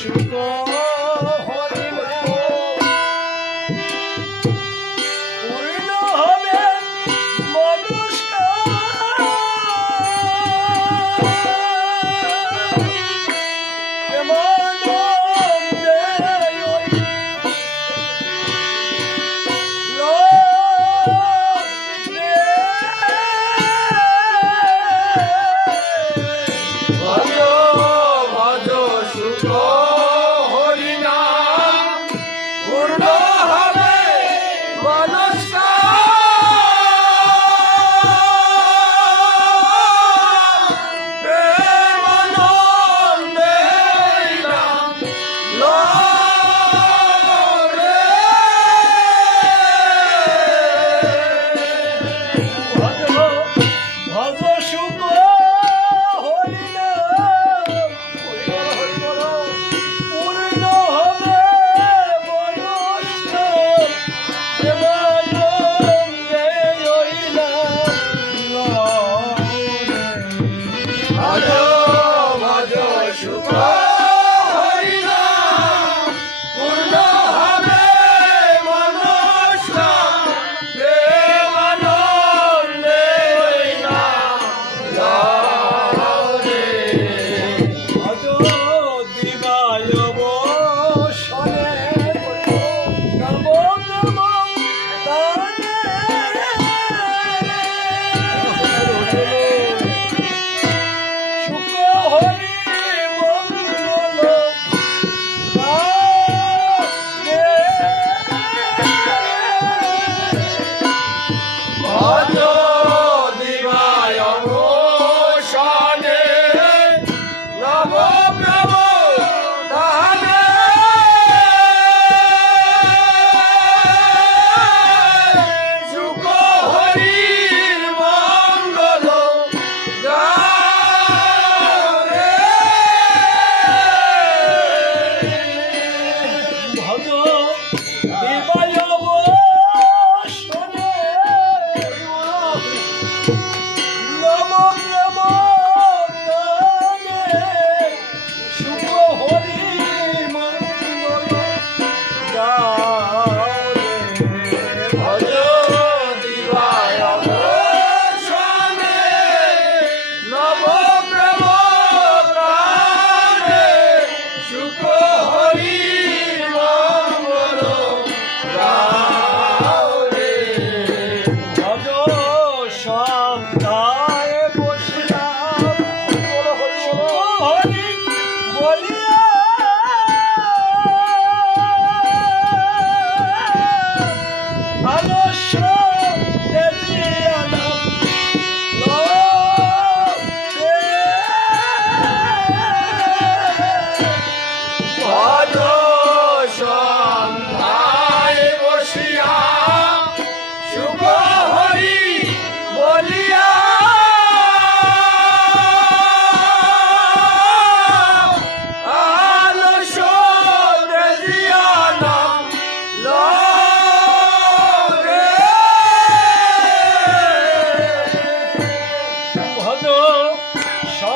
সুখ Yeshua.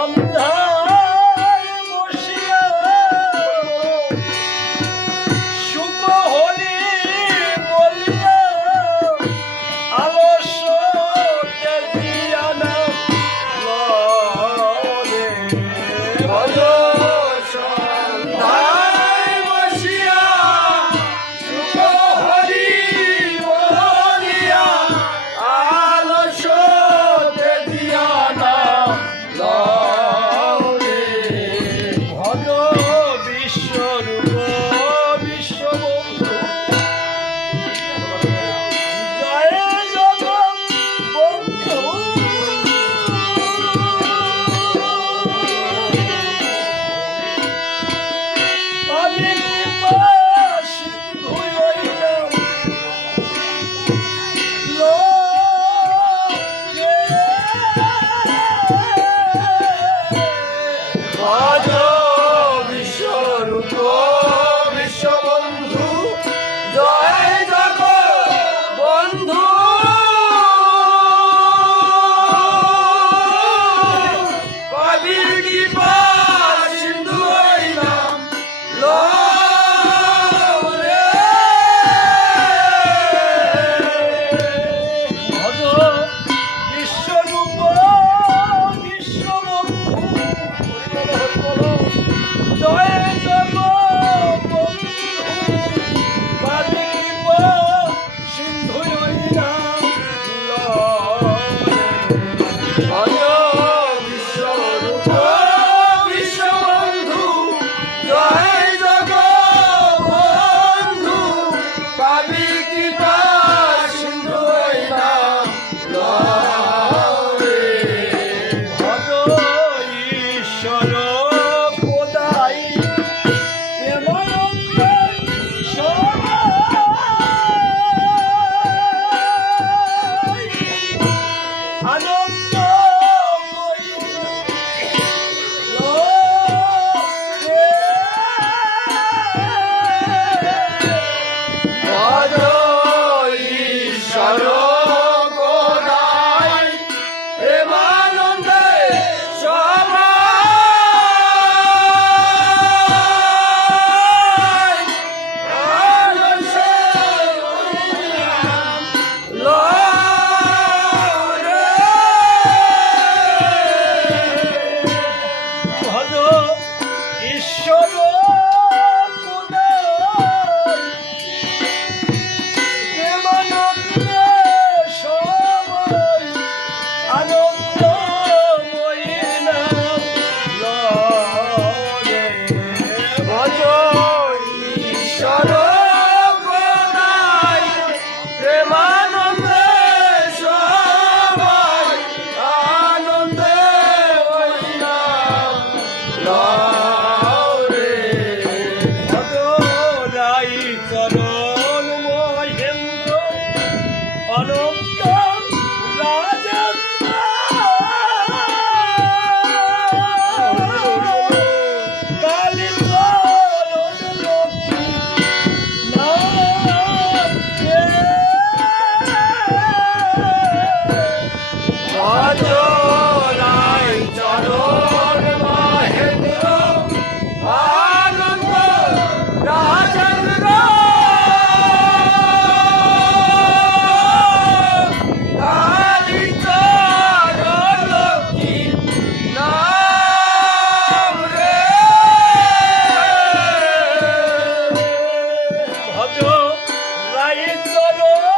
আমরা রাই চরণ